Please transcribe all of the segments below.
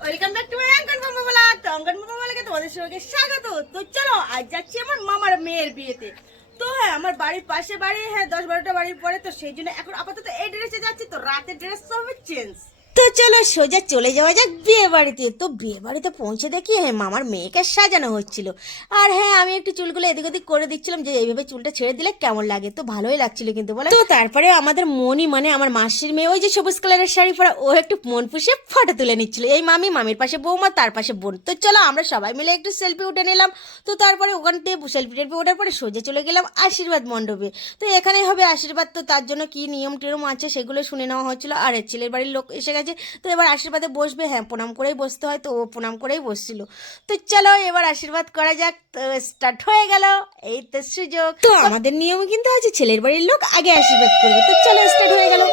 Welcome back to my অঙ্কন মামা blog. তো অঙ্কন মামা ব্লগে তোমাদের সবাইকে স্বাগত। তো চলো আজ যাচ্ছি আমার মামার মেয়ের বিয়েতে। তো হ্যাঁ, আমার বাড়ির পাশে বাড়ি, হ্যাঁ 10-12টা বাড়ির পরে, তো সেই জন্য এখন আপাতত এই ড্রেসে যাচ্ছি। তো রাতের ড্রেস হবে চেঞ্জ। তো চলো সোজা চলে যাওয়া যাক বিয়ে বাড়িতে। তো বিয়ে বাড়িতে পৌঁছে দেখি হ্যাঁ মামার মেয়েকে সাজানো হচ্ছিল। আর হ্যাঁ আমি একটু চুলগুলো এদিক ওদিক করে দিচ্ছিলাম যে এইভাবে চুলটা ছেড়ে দিলে কেমন লাগে। তো ভালোই লাগছিল কিন্তু বলে। তো তারপরে আমাদের মনি মানে আমার মাসির মেয়ে, ওই যে সবুজ কালারের শাড়ি পরা, ও একটু মন পুষে ফটো তুলে নিচ্ছিল। এই মামির পাশে বৌমা, তার পাশে বোন। তো চলো আমরা সবাই মিলে একটু সেলফি উঠে নিলাম। তো তারপরে ওখান থেকে সেলফি টেলফি ওঠার পরে সোজা চলে গেলাম আশীর্বাদ মণ্ডপে। তো এখানেই হবে আশীর্বাদ। তো তার জন্য কি নিয়ম টিয়ম আছে সেগুলো শুনে নেওয়া হচ্ছিল। আর ছেলের বাড়ির লোক এসে গেছে। তো এবার আশীর্বাদে বসবে, হ্যাঁ প্রণাম করেই বসতে হয়। তো ও প্রণাম করেই বসছিল। তো চলো এবার আশীর্বাদ করা যাক। তো স্টার্ট হয়ে গেল। এই তো সুযোগ। তো আমাদের নিয়ম কিন্তু আছে ছেলের বাড়ির লোক আগে আশীর্বাদ করবে। তো চলো স্টার্ট হয়ে গেল।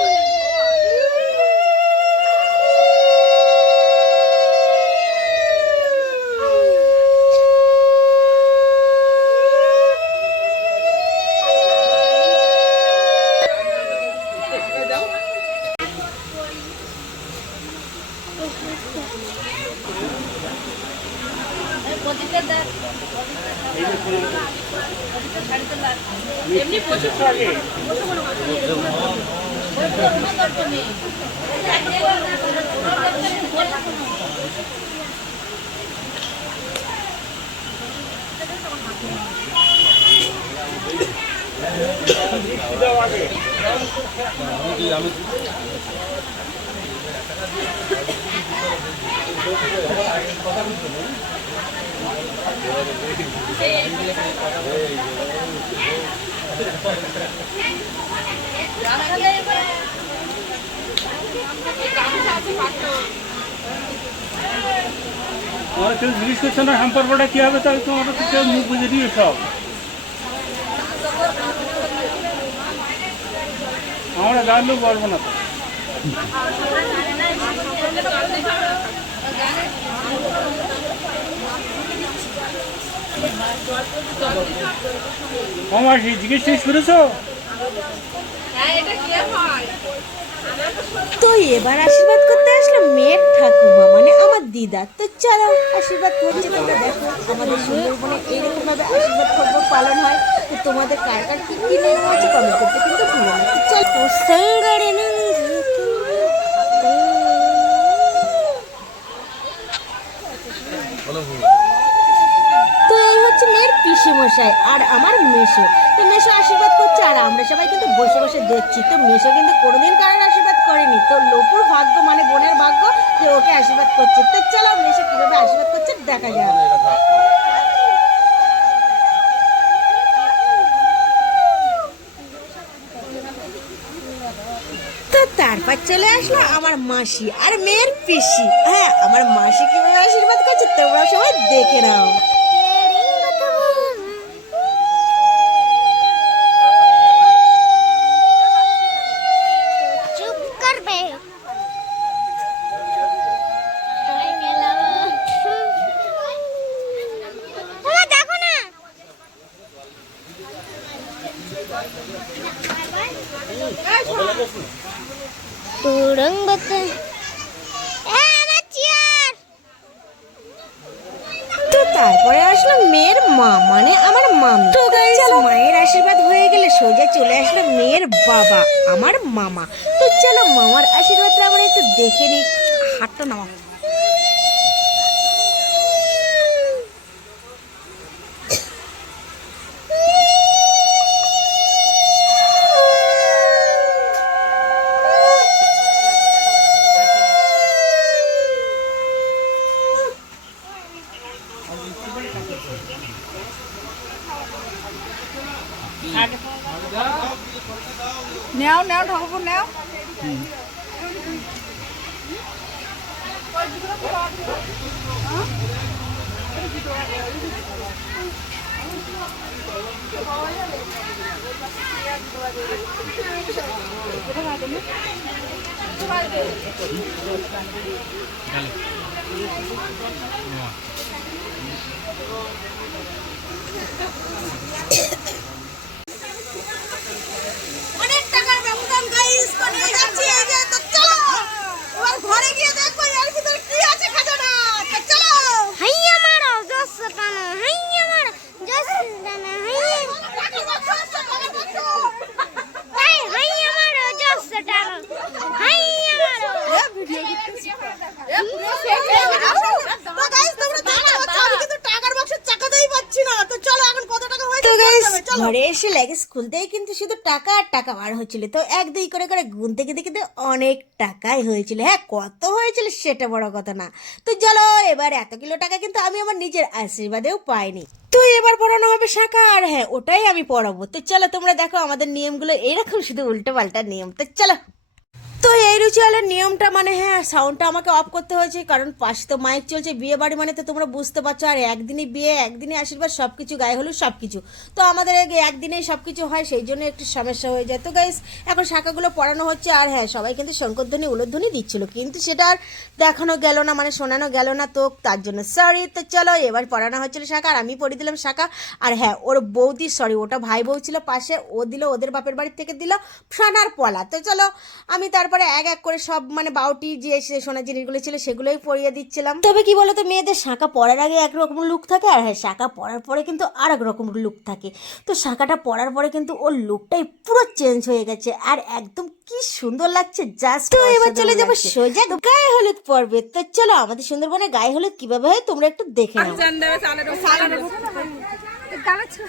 এমনি প্রচুর তোমরা কেউ জিজ্ঞেস করছো না সম্পর্কটা কি হবে, তাহলে তোমরা তো কেউ মুখ বুঝে দিয়ে সব আমরা জানলেও পারবো না তো। আমার জিজ্ঞেস শেষ করেছো? তো এবার আশীর্বাদ করতে আসলো মেয়ের ঠাকুমা মানে আমার দিদা। তো চলো আশীর্বাদ করছে, তোমরা দেখো আমাদের সুন্দরবনে এইরকম ভাবে আশীর্বাদ পর্ব পালন হয়। তো তোমাদের কার কার কি কি নিয়ম আছে কমেন্ট করতে কিন্তু ভুলো না। চলো সঙ্গরে না। তো এই হচ্ছে মেয়ের পিসি মশাই আর আমার মেশো। তো মেশো আশীর্বাদ করছে আর আমরা সবাই কিন্তু বসে বসে দেখছি। তো মেশো কিন্তু কোনোদিন কারোর আশীর্বাদ করেনি। তো লোপুর ভাগ্য মানে বোনের ভাগ্য যে ওকে আশীর্বাদ করছে। তো চলো মেশো কিভাবে আশীর্বাদ করছে দেখা যায়। তো তারপর চলে আসলো আমার মাসি আর মেয়ের পিসি। হ্যাঁ আমার মাসি কিভাবে আশীর্বাদ করছে তোমরা সবাই দেখে নাও। তো তারপরে আসলো মেয়ের মা মানে আমার মামি। তো চলো মায়ের আশীর্বাদ হয়ে গেলে সোজা চলে আসলো মেয়ের বাবা আমার মামা। তো চলো মামার আশীর্বাদটা আমরা একটু দেখে নিই। হাতটা নামা। নেও নেও ঠাকুর নেও। অনেক টাকার ব্যবধান গাইস, মানে যাচ্ছি এই যে। তো চলো এবার ঘরে গিয়ে দেখো এর ভিতরে কি আছে খাজানা। ভিডিও করতেছি। তো guys, তোমরা দেখতে পাচ্ছ, আমি কিন্তু টাকার বাক্সের চাকাতেই পাচ্ছি না। তো চলো এখন কত টাকা হয়েছে তো গাইস, ঘরে এসে লেগেস খুলতেই কিন্তু শুধু টাকা আর টাকা বার হচ্ছিল। তো এক দুই করে করে গুনতে গিয়ে কিন্তু অনেক টাকাই হয়েছিল। হ্যাঁ, কত হয়েছিল সেটা বড় কথা না। তো চলো, এবার এত কিলো টাকা কিন্তু আমি আমার নিজের আশীর্বাদেও পাইনি। তো এবার পড়ানো হবে শাঁখা, আর হ্যাঁ ওটাই আমি পড়াবো। তো চলো তোমরা দেখো আমাদের নিয়মগুলো এইরকম, শুধু উল্টো পাল্টা নিয়ম। তো চলো। তো এই রিচুয়ালের নিয়মটা মানে হ্যাঁ, সাউন্ডটা আমাকে অফ করতে হয়েছে, কারণ পাশে তো মাইক চলছে, বিয়ে বাড়ি মানে তো তোমরা বুঝতে পারছো। আর একদিনই বিয়ে, একদিনই আশীর্বাদ, সব কিছু গায়ে হলুদ সব কিছু। তো আমাদের একদিনেই সব কিছু হয়, সেই জন্য একটু সমস্যা হয়ে যায়। তো গাইস, এখন শাখাগুলো পড়ানো হচ্ছে। আর হ্যাঁ, সবাই কিন্তু শঙ্করধ্বনি উলধ্বনি দিচ্ছিল, কিন্তু সেটা আর দেখানো গেল না, মানে শোনানো গেল না। তো তার জন্য সরি। তো চলো, এবার পড়ানো হচ্ছিল শাখা, আর আমি পড়ে দিলাম শাখা। আর হ্যাঁ, ওর বৌদি, সরি ওটা ভাই বউ ছিল পাশে, ও দিল ওদের বাপের বাড়ি থেকে দিল সোনার পলা। তো চলো, আমি তারপরে এক এক করে সব মানে বাউটি যে সোনার জিনিসগুলো ছিল সেগুলোই পরিয়ে দিচ্ছিলাম। তবে কি বলতো, মেয়েদের শাঁখা পরার আগে একরকম লুক থাকে, আর হ্যাঁ শাঁখা পরার পরে কিন্তু আর এক রকম লুক থাকে। তো শাঁখাটা পরার পরে কিন্তু ওর লুকটাই পুরো চেঞ্জ হয়ে গেছে, আর একদম কি সুন্দর লাগছে জাস্ট। তো এবার চলে যাবো সোজা গায়ে হলুদ পর্বে। তো চলো, আমাদের সুন্দরবনে গায়ে হলুদ কিভাবে হয় তোমরা একটু দেখে নাও। গালে ছ-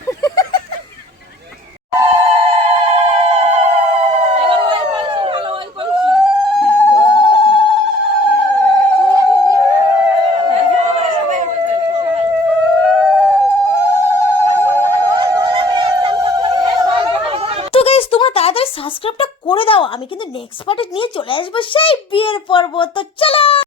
তো গাইস, তোমরা তাড়াতাড়ি সাবস্ক্রাইবটা করে দাও, আমি কিন্তু নেক্সট পার্টে নিয়ে চলে আসবো সেই বিয়ের পর্ব। তো চলো।